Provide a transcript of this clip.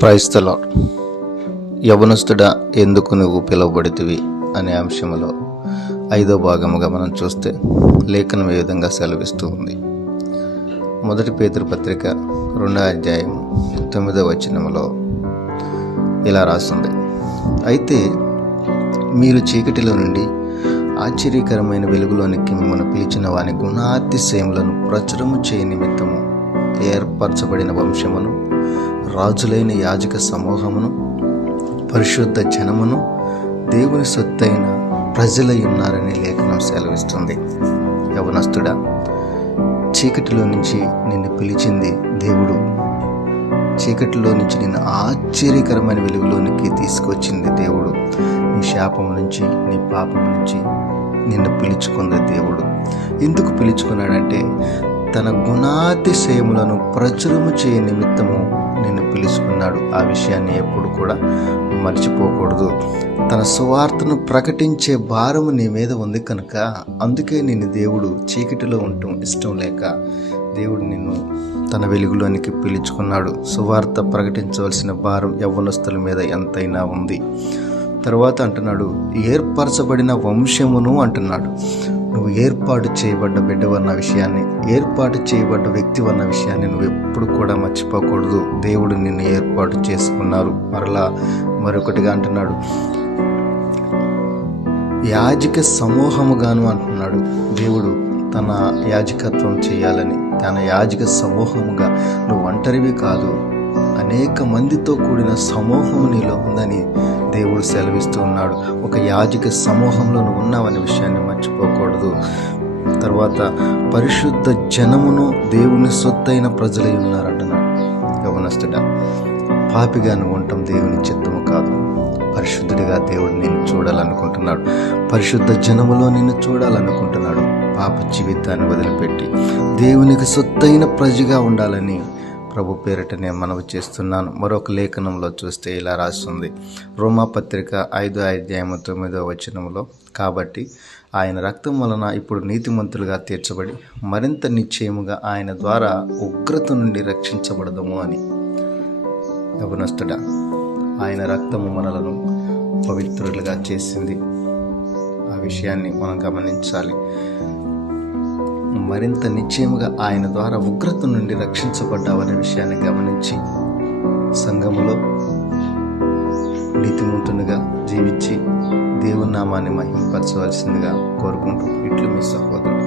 Praise the lord. యవనస్తుడా ఎందుకు నువ్వు పిలువబడితివి అనే అంశంలో 5వ భాగముగా మనం చూస్తే లేఖనం ఏ విధంగా సెలవిస్తూ ఉంది. 1 పేతురు పత్రిక 2వ అధ్యాయం 9వ వచనములో ఇలా రాస్తుంది, అయితే మీరు చీకటిలో నుండి ఆశ్చర్యకరమైన వెలుగులోనికి మిమ్మల్ని పిలిచిన వాని గుణాతిశయములను ప్రచురము చేయ నిమిత్తము ఏర్పరచబడిన వంశమును, రాజులైన యాజక సమూహమును, పరిశుద్ధ జనమును, దేవుని సొత్తైన ప్రజలై ఉన్నారని లేఖనం సెలవిస్తుంది. యవనస్తుడా, చీకటిలో నుంచి నిన్ను పిలిచింది దేవుడు. చీకటిలో నుంచి నిన్ను ఆశ్చర్యకరమైన వెలుగులోనికి తీసుకొచ్చింది దేవుడు. నీ శాపం నుంచి, నీ పాపం నుంచి నిన్ను పిలుచుకుంది దేవుడు. ఎందుకు పిలుచుకున్నాడంటే తన గుణాతిశయములను ప్రచురము చేయ నిమిత్తము నిన్ను పిలుచుకున్నాడు. ఆ విషయాన్ని ఎప్పుడు కూడా మర్చిపోకూడదు. తన సువార్తను ప్రకటించే భారము నీ మీద ఉంది కనుక అందుకే నిన్ను దేవుడు చీకటిలో ఉండటం ఇష్టం లేక దేవుడు నిన్ను తన వెలుగులోనికి పిలుచుకున్నాడు. సువార్త ప్రకటించవలసిన భారం యవ్వనస్తుల మీద ఎంతైనా ఉంది. తర్వాత అంటున్నాడు, ఏర్పరచబడిన వంశమును అంటున్నాడు. నువ్వు ఏర్పాటు చేయబడ్డ బిడ్డవన్న విషయాన్ని, ఏర్పాటు చేయబడ్డ వ్యక్తివన్న విషయాన్ని నువ్వు ఎప్పుడు కూడా మర్చిపోకూడదు. దేవుడు నిన్ను ఏర్పాటు చేసుకున్నారు. మరొకటిగా అంటున్నాడు, యాజక సమూహముగాను అంటున్నాడు. దేవుడు తన యాజకత్వం చేయాలని, తన యాజక సమూహముగా నువ్వు ఒంటరివి కాదు, అనేక మందితో కూడిన సమూహము నీలో ఉందని దేవుడు సెలవిస్తూ ఉన్నాడు. ఒక యాజక సమూహంలో నువ్వు ఉన్నావనే విషయాన్ని మర్చిపోకూడదు. తర్వాత పరిశుద్ధ జనమును, దేవుని సొత్తైన ప్రజలై ఉన్నారంటున్నాడు. యవనస్తుడా, పాపిగా నువ్వు ఉండటం దేవుని చిత్తము కాదు. పరిశుద్ధుడిగా దేవుడు నిన్ను చూడాలనుకుంటున్నాడు. పరిశుద్ధ జనములో నిన్ను చూడాలనుకుంటున్నాడు. పాప జీవితాన్ని వదిలిపెట్టి దేవునికి సొత్తైన ప్రజగా ఉండాలని ప్రభు పేరిట నేను మనవి చేస్తున్నాను. మరొక లేఖనంలో చూస్తే ఇలా రాస్తుంది, రోమా పత్రిక 5వ అధ్యాయం 9వ వచనంలో, కాబట్టి ఆయన రక్తం వలన ఇప్పుడు నీతిమంతులుగా తీర్చబడి మరింత నిశ్చయముగా ఆయన ద్వారా ఉగ్రత నుండి రక్షించబడదము అని. యవనస్తుడా, ఆయన రక్తము మనలను పవిత్రులుగా చేసింది. ఆ విషయాన్ని మనం గమనించాలి. మరింత నిశ్చయముగా ఆయన ద్వారా ఉగ్రత నుండి రక్షించబడ్డావనే విషయాన్ని గమనించి సంఘములో నీతిమంతునిగా జీవించి దేవుని నామాన్ని మహిమపరచవలసిందిగా కోరుకుంటూ ఇట్లు మీ సహోదరుడు.